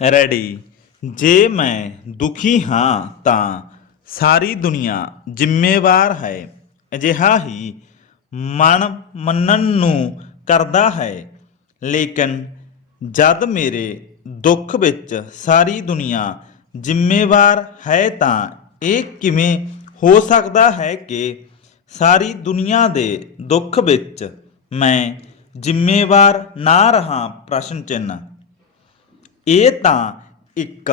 Ready. ਜੇ ਮੈਂ ਦੁਖੀ ਹਾਂ ਤਾਂ ਸਾਰੀ ਦੁਨੀਆ ਜ਼ਿੰਮੇਵਾਰ ਹੈ। ਅਜਿਹਾ ਹੀ ਮਨ ਮੰਨਣ ਨੂੰ ਕਰਦਾ ਹੈ। ਲੇਕਿਨ ਜਦ ਮੇਰੇ ਦੁੱਖ ਵਿੱਚ ਸਾਰੀ ਦੁਨੀਆ ਜ਼ਿੰਮੇਵਾਰ ਹੈ ਤਾਂ ਇਹ ਕਿਵੇਂ ਹੋ ਸਕਦਾ ਹੈ ਕਿ ਸਾਰੀ ਦੁਨੀਆ ਦੇ ਦੁੱਖ ਵਿੱਚ ਮੈਂ ਜ਼ਿੰਮੇਵਾਰ ਨਾ ਰਹਾਂ? ਪ੍ਰਸ਼ਨ ਚਿੰਨ੍ਹ। ਇਹ ਤਾਂ ਇੱਕ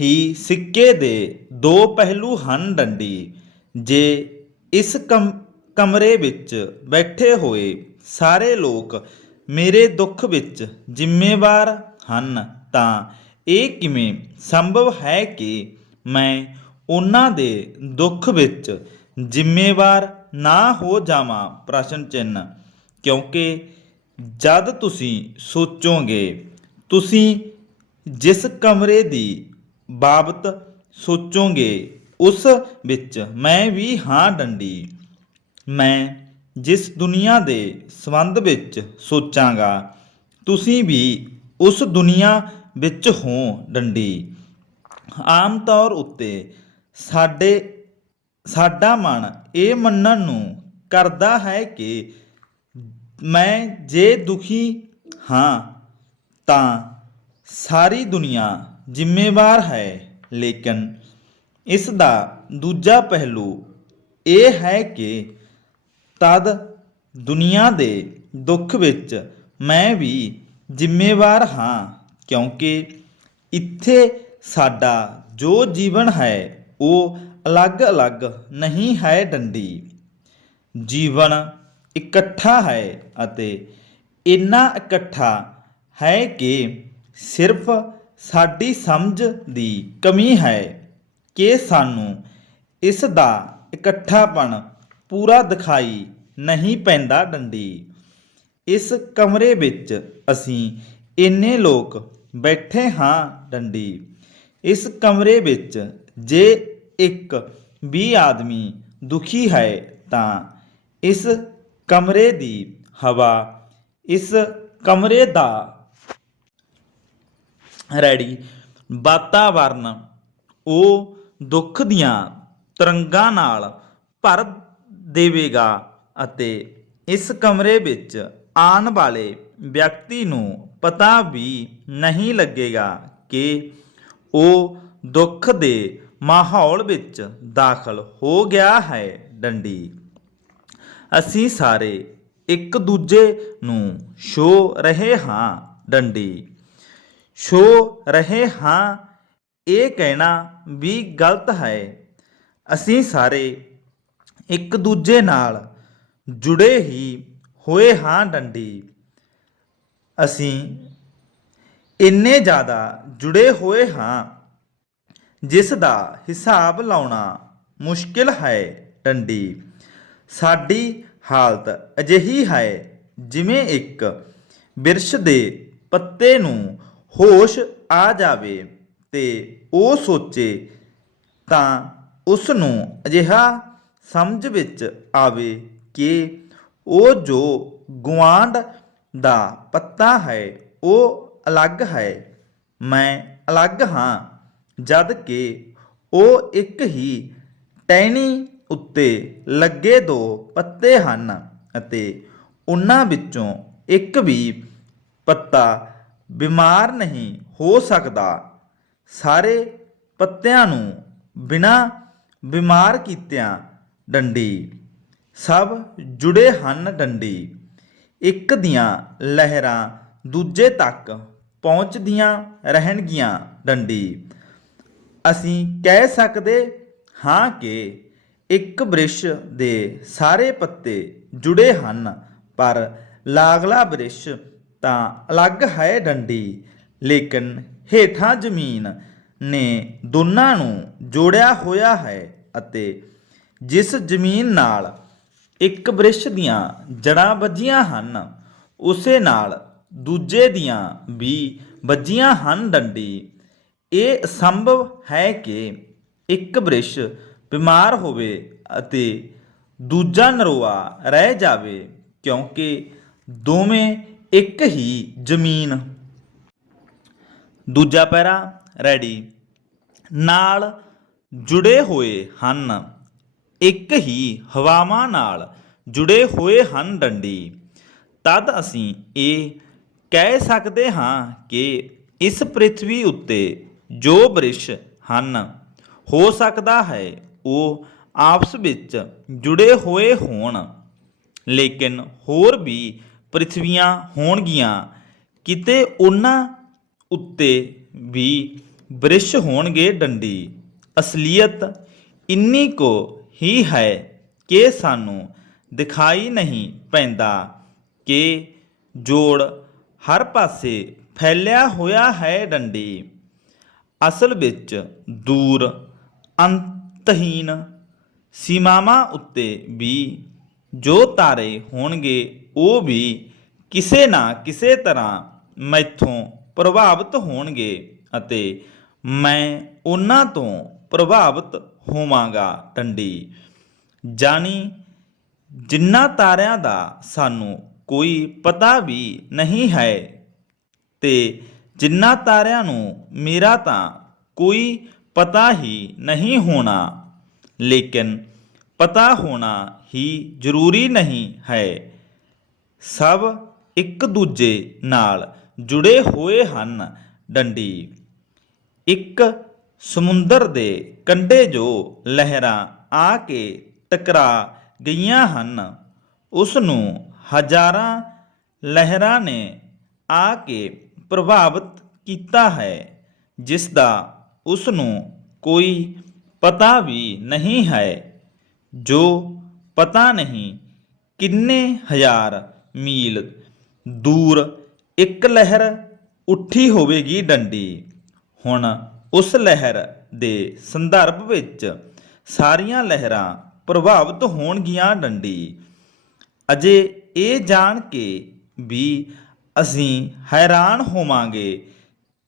ਹੀ ਸਿੱਕੇ ਦੇ ਦੋ ਪਹਿਲੂ ਹਨ ਡੰਡੀ। ਜੇ ਇਸ ਕਮਰੇ ਵਿੱਚ ਬੈਠੇ ਹੋਏ ਸਾਰੇ ਲੋਕ ਮੇਰੇ ਦੁੱਖ ਵਿੱਚ ਜ਼ਿੰਮੇਵਾਰ ਹਨ ਤਾਂ ਇਹ ਕਿਵੇਂ ਸੰਭਵ ਹੈ ਕਿ ਮੈਂ ਉਹਨਾਂ ਦੇ ਦੁੱਖ ਵਿੱਚ ਜ਼ਿੰਮੇਵਾਰ ਨਾ ਹੋ ਜਾਵਾਂ? ਪ੍ਰਸ਼ਨ ਚਿੰਨ੍ਹ। ਕਿਉਂਕਿ ਜਦ ਤੁਸੀਂ ਸੋਚੋਗੇ, ਤੁਸੀਂ ਜਿਸ ਕਮਰੇ ਦੀ ਬਾਬਤ ਸੋਚੋਗੇ ਉਸ ਵਿੱਚ ਮੈਂ ਵੀ ਹਾਂ ਡੰਡੀ। ਮੈਂ ਜਿਸ ਦੁਨੀਆ ਦੇ ਸੰਬੰਧ ਵਿੱਚ ਸੋਚਾਂਗਾ ਤੁਸੀਂ ਵੀ ਉਸ ਦੁਨੀਆ ਵਿੱਚ ਹੋ ਡੰਡੀ। ਆਮ ਤੌਰ ਉੱਤੇ ਸਾਡਾ ਮਨ ਇਹ ਮੰਨਣ ਨੂੰ ਕਰਦਾ ਹੈ ਕਿ ਮੈਂ ਜੇ ਦੁਖੀ ਹਾਂ ਤਾਂ ਸਾਰੀ ਦੁਨੀਆ ਜ਼ਿੰਮੇਵਾਰ ਹੈ। ਲੇਕਿਨ ਇਸ ਦਾ ਦੂਜਾ ਪਹਿਲੂ ਇਹ ਹੈ ਕਿ ਤਦ ਦੁਨੀਆ ਦੇ ਦੁੱਖ ਵਿੱਚ ਮੈਂ ਵੀ ਜ਼ਿੰਮੇਵਾਰ ਹਾਂ, ਕਿਉਂਕਿ ਇੱਥੇ ਸਾਡਾ ਜੋ ਜੀਵਨ ਹੈ ਉਹ ਅਲੱਗ-ਅਲੱਗ ਨਹੀਂ ਹੈ ਡੰਡੀ। ਜੀਵਨ ਇਕੱਠਾ ਹੈ ਅਤੇ ਇੰਨਾ ਇਕੱਠਾ ਹੈ ਕਿ ਸਿਰਫ ਸਾਡੀ ਸਮਝ ਦੀ ਕਮੀ ਹੈ ਕਿ ਸਾਨੂੰ ਇਸ ਦਾ ਇਕੱਠਾਪਣ ਪੂਰਾ ਦਿਖਾਈ ਨਹੀਂ ਪੈਂਦਾ ਡੰਡੀ। ਇਸ ਕਮਰੇ ਵਿੱਚ ਅਸੀਂ ਇੰਨੇ ਲੋਕ ਬੈਠੇ ਹਾਂ ਡੰਡੀ। ਇਸ ਕਮਰੇ ਵਿੱਚ ਜੇ ਇੱਕ ਵੀ ਆਦਮੀ ਦੁਖੀ ਹੈ ਤਾਂ ਇਸ ਕਮਰੇ ਦੀ ਹਵਾ, ਇਸ ਕਮਰੇ ਦਾ ਰੈਡੀ ਵਾਤਾਵਰਨ ਉਹ ਦੁੱਖ ਦੀਆਂ ਤਰੰਗਾਂ ਨਾਲ ਭਰ ਦੇਵੇਗਾ ਅਤੇ ਇਸ ਕਮਰੇ ਵਿੱਚ ਆਉਣ ਵਾਲੇ ਵਿਅਕਤੀ ਨੂੰ ਪਤਾ ਵੀ ਨਹੀਂ ਲੱਗੇਗਾ ਕਿ ਉਹ ਦੁੱਖ ਦੇ ਮਾਹੌਲ ਵਿੱਚ ਦਾਖਲ ਹੋ ਗਿਆ ਹੈ ਡੰਡੀ। ਅਸੀਂ ਸਾਰੇ ਇੱਕ ਦੂਜੇ ਨੂੰ ਛੋ ਰਹੇ ਹਾਂ ਡੰਡੀ। ਛੋ ਰਹੇ ਹਾਂ ਇਹ ਕਹਿਣਾ ਵੀ ਗਲਤ ਹੈ। ਅਸੀਂ ਸਾਰੇ ਇੱਕ ਦੂਜੇ ਨਾਲ ਜੁੜੇ ਹੀ ਹੋਏ ਹਾਂ ਡੰਡੀ। ਅਸੀਂ ਇੰਨੇ ਜ਼ਿਆਦਾ ਜੁੜੇ ਹੋਏ ਹਾਂ ਜਿਸ ਦਾ ਹਿਸਾਬ ਲਾਉਣਾ ਮੁਸ਼ਕਿਲ ਹੈ ਡੰਡੀ। ਸਾਡੀ ਹਾਲਤ ਅਜਿਹੀ ਹੈ ਜਿਵੇਂ ਇੱਕ ਬਿਰਛ ਦੇ ਪੱਤੇ ਨੂੰ ਹੋਸ਼ ਆ ਜਾਵੇ ਤੇ ਉਹ ਸੋਚੇ ਤਾਂ ਉਸ ਨੂੰ ਅਜਿਹਾ ਸਮਝ ਵਿੱਚ ਆਵੇ ਕਿ ਉਹ ਜੋ ਗੁਆਂਢ ਦਾ ਪੱਤਾ ਹੈ ਉਹ ਅਲੱਗ ਹੈ, ਮੈਂ ਅਲੱਗ ਹਾਂ, ਜਦ ਕਿ ਉਹ ਇੱਕ ਹੀ ਟਹਿਣੀ ਉੱਤੇ ਲੱਗੇ ਦੋ ਪੱਤੇ ਹਨ ਅਤੇ ਉਹਨਾਂ ਵਿੱਚੋਂ ਇੱਕ ਵੀ ਪੱਤਾ ਬਿਮਾਰ ਨਹੀਂ ਹੋ ਸਕਦਾ। ਸਾਰੇ ਪੱਤਿਆਂ ਨੂੰ ਬਿਨਾਂ ਬਿਮਾਰ ਕੀਤਿਆਂ ਡੰਡੀ ਸਭ ਜੁੜੇ ਹਨ ਡੰਡੀ। ਇੱਕ ਦੀਆਂ ਲਹਿਰਾਂ ਦੂਜੇ ਤੱਕ ਪਹੁੰਚਦੀਆਂ ਰਹਿਣਗੀਆਂ ਡੰਡੀ। ਅਸੀਂ ਕਹਿ ਸਕਦੇ ਹਾਂ ਕਿ ਇੱਕ ਬ੍ਰਿਸ਼ ਦੇ ਸਾਰੇ ਪੱਤੇ ਜੁੜੇ ਹਨ, ਪਰ ਲਾਗਲਾ ਬ੍ਰਿਸ਼ ਤਾਂ ਅਲੱਗ ਹੈ ਡੰਡੀ। ਲੇਕਿਨ ਹੇਠਾਂ ਜ਼ਮੀਨ ਨੇ ਦੋਨਾਂ ਨੂੰ ਜੋੜਿਆ ਹੋਇਆ ਹੈ ਅਤੇ ਜਿਸ ਜ਼ਮੀਨ ਨਾਲ ਇੱਕ ਬ੍ਰਿਸ਼ ਦੀਆਂ ਜੜ੍ਹਾਂ ਵੱਜੀਆਂ ਹਨ ਉਸੇ ਨਾਲ ਦੂਜੇ ਦੀਆਂ ਵੀ ਵੱਜੀਆਂ ਹਨ ਡੰਡੀ। ਇਹ ਸੰਭਵ ਹੈ ਕਿ ਇੱਕ ਬ੍ਰਿਸ਼ ਬਿਮਾਰ ਹੋਵੇ ਅਤੇ ਦੂਜਾ ਨਰੋਆ ਰਹਿ ਜਾਵੇ, ਕਿਉਂਕਿ ਦੋਵੇਂ ਇੱਕ ਹੀ ਜ਼ਮੀਨ ਦੂਜਾ ਪੈਰਾ ਰੈਡੀ। ਨਾਲ ਜੁੜੇ ਹੋਏ ਹਨ, ਇੱਕ ਹੀ ਹਵਾਵਾਂ ਨਾਲ ਜੁੜੇ ਹੋਏ ਹਨ ਡੰਡੀ। ਤਦ ਅਸੀਂ ਇਹ ਕਹਿ ਸਕਦੇ ਹਾਂ ਕਿ ਇਸ ਪ੍ਰਿਥਵੀ ਉੱਤੇ ਜੋ ਬ੍ਰਿਸ਼ ਹਨ, ਹੋ ਸਕਦਾ ਹੈ ਉਹ ਆਪਸ ਵਿੱਚ ਜੁੜੇ ਹੋਏ ਹੋਣ, ਲੇਕਿਨ ਹੋਰ ਵੀ ਪ੍ਰਿਥਵੀਆਂ ਹੋਣਗੀਆਂ, ਕਿਤੇ ਉਹਨਾਂ ਉੱਤੇ ਵੀ ਬ੍ਰਿਸ਼ ਹੋਣਗੇ ਡੰਡੀ। ਅਸਲੀਅਤ ਇੰਨੀ ਕੁ ਹੀ ਹੈ ਕਿ ਸਾਨੂੰ ਦਿਖਾਈ ਨਹੀਂ ਪੈਂਦਾ ਕਿ ਜੋੜ ਹਰ ਪਾਸੇ ਫੈਲਿਆ ਹੋਇਆ ਹੈ ਡੰਡੀ। ਅਸਲ ਵਿੱਚ ਦੂਰ ਅੰਤਹੀਨ ਸੀਮਾਵਾਂ ਉੱਤੇ ਵੀ ਜੋ ਤਾਰੇ ਹੋਣਗੇ ਉਹ ਵੀ ਕਿਸੇ ਨਾ ਕਿਸੇ ਤਰ੍ਹਾਂ ਮੈਥੋਂ ਪ੍ਰਭਾਵਿਤ ਹੋਣਗੇ ਅਤੇ ਮੈਂ ਉਹਨਾਂ ਤੋਂ ਪ੍ਰਭਾਵਿਤ ਹੋਵਾਂਗਾ ਡੰਡੀ। ਜਾਣੀ ਜਿਨ੍ਹਾਂ ਤਾਰਿਆਂ ਦਾ ਸਾਨੂੰ ਕੋਈ ਪਤਾ ਵੀ ਨਹੀਂ ਹੈ ਤੇ ਜਿਨ੍ਹਾਂ ਤਾਰਿਆਂ ਨੂੰ ਮੇਰਾ ਤਾਂ ਕੋਈ ਪਤਾ ਹੀ ਨਹੀਂ ਹੋਣਾ, ਲੇਕਿਨ ਪਤਾ ਹੋਣਾ ਹੀ ਜ਼ਰੂਰੀ ਨਹੀਂ ਹੈ। ਸਭ ਇੱਕ ਦੂਜੇ ਨਾਲ ਜੁੜੇ ਹੋਏ ਹਨ ਡੰਡੀ। ਇੱਕ ਸਮੁੰਦਰ ਦੇ ਕੰਢੇ ਜੋ ਲਹਿਰਾਂ ਆ ਕੇ ਟਕਰਾ ਗਈਆਂ ਹਨ, ਉਸ ਨੂੰ ਹਜ਼ਾਰਾਂ ਲਹਿਰਾਂ ਨੇ ਆ ਕੇ ਪ੍ਰਭਾਵਿਤ ਕੀਤਾ ਹੈ, ਜਿਸ ਦਾ ਉਸ ਨੂੰ ਕੋਈ ਪਤਾ ਵੀ ਨਹੀਂ ਹੈ। ਜੋ ਪਤਾ ਨਹੀਂ ਕਿੰਨੇ ਹਜ਼ਾਰ ਮੀਲ ਦੂਰ ਇੱਕ ਲਹਿਰ ਉੱਠੀ ਹੋਵੇਗੀ ਡੰਡੀ। ਹੁਣ ਉਸ ਲਹਿਰ ਦੇ ਸੰਦਰਭ ਵਿੱਚ ਸਾਰੀਆਂ ਲਹਿਰਾਂ ਪ੍ਰਭਾਵਿਤ ਹੋਣਗੀਆਂ ਡੰਡੀ। ਅਜੇ ਇਹ ਜਾਣ ਕੇ ਵੀ ਅਸੀਂ ਹੈਰਾਨ ਹੋਵਾਂਗੇ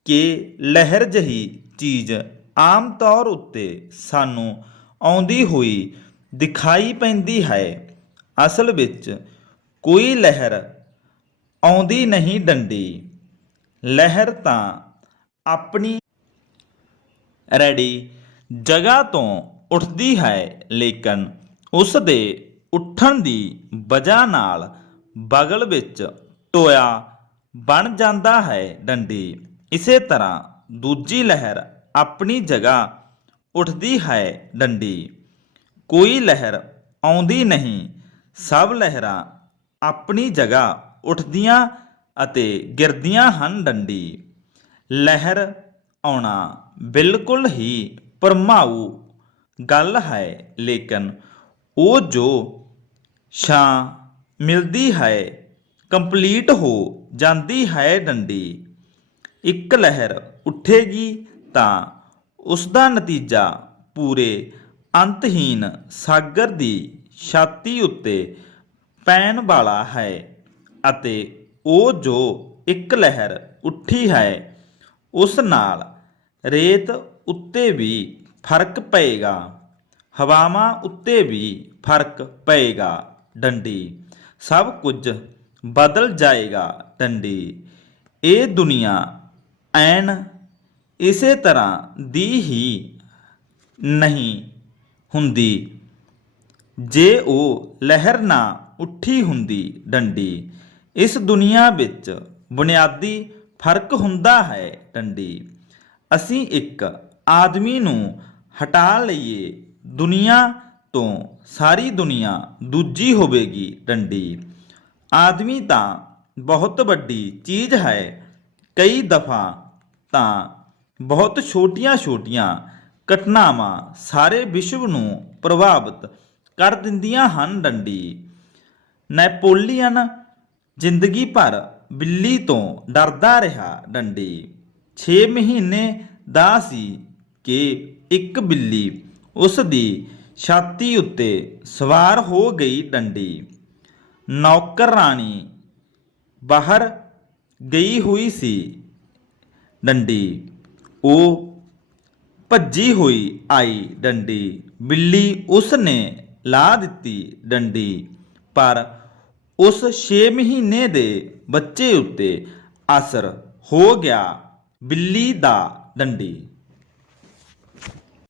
ਕਿ ਲਹਿਰ ਜਿਹੀ ਚੀਜ਼ ਆਮ ਤੌਰ ਉੱਤੇ ਸਾਨੂੰ ਆਉਂਦੀ ਹੋਈ ਦਿਖਾਈ ਪੈਂਦੀ ਹੈ। ਅਸਲ ਵਿੱਚ ਕੋਈ ਲਹਿਰ ਆਉਂਦੀ ਨਹੀਂ ਡੰਡੀ। ਲਹਿਰ ਤਾਂ ਆਪਣੀ ਰੈਡੀ ਜਗ੍ਹਾ ਤੋਂ ਉੱਠਦੀ ਹੈ, ਲੇਕਿਨ ਉਸ ਦੇ ਉੱਠਣ ਦੀ ਵਜ੍ਹਾ ਨਾਲ ਬਗਲ ਵਿੱਚ ਟੋਇਆ ਬਣ ਜਾਂਦਾ ਹੈ ਡੰਡੀ। ਇਸੇ ਤਰ੍ਹਾਂ ਦੂਜੀ ਲਹਿਰ ਆਪਣੀ ਜਗ੍ਹਾ ਉੱਠਦੀ ਹੈ ਡੰਡੀ। ਕੋਈ ਲਹਿਰ ਆਉਂਦੀ ਨਹੀਂ, ਸਭ ਲਹਿਰਾਂ ਆਪਣੀ ਜਗ੍ਹਾ ਉੱਠਦੀਆਂ ਅਤੇ ਗਿਰਦੀਆਂ ਹਨ ਡੰਡੀ। ਲਹਿਰ ਆਉਣਾ ਬਿਲਕੁਲ ਹੀ ਭਰਮਾਊ ਗੱਲ ਹੈ, ਲੇਕਿਨ ਉਹ ਜੋ ਛਾਂ ਮਿਲਦੀ ਹੈ ਕੰਪਲੀਟ ਹੋ ਜਾਂਦੀ ਹੈ ਡੰਡੀ। ਇੱਕ ਲਹਿਰ ਉੱਠੇਗੀ ਤਾਂ ਉਸ ਦਾ ਨਤੀਜਾ ਪੂਰੇ ਅੰਤਹੀਨ ਸਾਗਰ ਦੀ ਛਾਤੀ ਉੱਤੇ ਪੈਣ ਵਾਲਾ ਹੈ ਅਤੇ ਉਹ ਜੋ ਇੱਕ ਲਹਿਰ ਉੱਠੀ ਹੈ ਉਸ ਨਾਲ ਰੇਤ ਉੱਤੇ ਵੀ ਫਰਕ ਪਏਗਾ, ਹਵਾਵਾਂ ਉੱਤੇ ਵੀ ਫਰਕ ਪਏਗਾ ਡੰਡੀ। ਸਭ ਕੁਝ ਬਦਲ ਜਾਏਗਾ ਡੰਡੀ। ਇਹ ਦੁਨੀਆ ਐਨ ਇਸੇ ਤਰ੍ਹਾਂ ਦੀ ਹੀ ਨਹੀਂ ਹੁੰਦੀ ਜੇ ਉਹ ਲਹਿਰ ਨਾ ਉੱਠੀ ਹੁੰਦੀ ਡੰਡੀ। ਇਸ ਦੁਨੀਆ ਵਿੱਚ ਬੁਨਿਆਦੀ ਫਰਕ ਹੁੰਦਾ ਹੈ ਡੰਡੀ। ਅਸੀਂ ਇੱਕ ਆਦਮੀ ਨੂੰ ਹਟਾ ਲਈਏ ਦੁਨੀਆ ਤੋਂ, ਸਾਰੀ ਦੁਨੀਆ ਦੂਜੀ ਹੋਵੇਗੀ ਡੰਡੀ। ਆਦਮੀ ਤਾਂ ਬਹੁਤ ਵੱਡੀ ਚੀਜ਼ ਹੈ। ਕਈ ਦਫਾ ਤਾਂ ਬਹੁਤ ਛੋਟੀਆਂ-ਛੋਟੀਆਂ ਘਟਨਾਵਾਂ ਸਾਰੇ ਵਿਸ਼ਵ ਨੂੰ ਪ੍ਰਭਾਵਿਤ ਕਰ ਦਿੰਦੀਆਂ ਹਨ ਡੰਡੀ। ਨੈਪੋਲੀਅਨ ਜ਼ਿੰਦਗੀ ਭਰ ਬਿੱਲੀ ਤੋਂ ਡਰਦਾ ਰਿਹਾ ਡੰਡੀ। 6 ਮਹੀਨੇ ਦਾ ਸੀ ਕਿ ਇੱਕ ਬਿੱਲੀ ਉਸ ਦੀ ਛਾਤੀ ਉੱਤੇ ਸਵਾਰ ਹੋ ਗਈ ਡੰਡੀ। ਨੌਕਰਾਣੀ ਬਾਹਰ ਗਈ ਹੋਈ ਸੀ ਡੰਡੀ। ਉਹ ਭੱਜੀ ਹੋਈ ਆਈ ਡੰਡੀ। ਬਿੱਲੀ ਉਸ ਨੇ ਲਾ ਦਿੱਤੀ ਡੰਡੀ, ਪਰ ਉਸ 6 ਮਹੀਨੇ ਦੇ ਬੱਚੇ ਉੱਤੇ ਅਸਰ ਹੋ ਗਿਆ ਬਿੱਲੀ ਦਾ ਡੰਡੀ